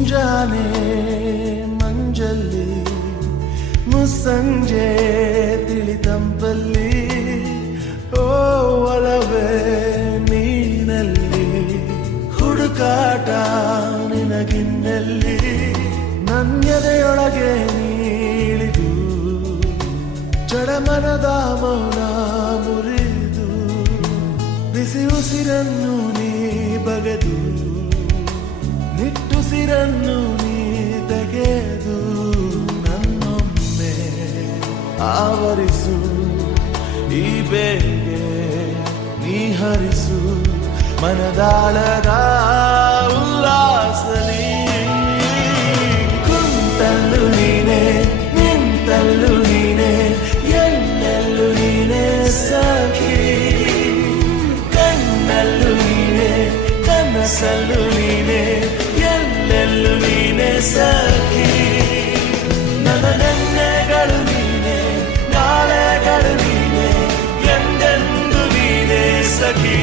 ಮುಂಜಾನೆ ಮಂಜಲ್ಲಿ ಮುಸ್ಸಂಜೆ ತಿಳಿತಂಪಲ್ಲಿ ಓ ಒಲವೇ ನೀನಲ್ಲಿ ಹುಡುಕಾಟ ನಿನಗಿನ್ನಲ್ಲಿ ನನ್ಯದೆಯೊಳಗೆ ನೀಳಿದು ಜಡಮನದ ಮೌನ ಮುರಿದು ಬಿಸಿ ಉಸಿರನ್ನು ನೀ ಬಗೆದು ನಿಟ್ಟುಸಿರನ್ನು ನೀ ತೆಗೆದು ನನ್ನೊಮ್ಮೆ ಆವರಿಸು ಈ ಬೇಗೆ ನೀ ಹರಿಸು ಮನದಾಳದ ಉಲ್ಲಾಸಲಿ ಕುಂತಲ್ಲು ನೀನೆ ನಿಂತಲ್ಲು ನೀನೆ ಎಲ್ಲೆಲ್ಲೂ ನೀನೆ ಸಖಿ ಕಣ್ಣಲ್ಲೂ ನೀನೆ ಕನಸಲ್ಲೂ ನೀನೆ ಎಲ್ಲೆಲ್ಲೂ ನೀನೆ ಸಖಿ ನನ್ನ ನೆನ್ನೆಗಳು ನೀನೆ ನಾಳೆಗಳು ನೀನೆ ಎಂದೆಂದು ನೀನೆ ಸಖಿ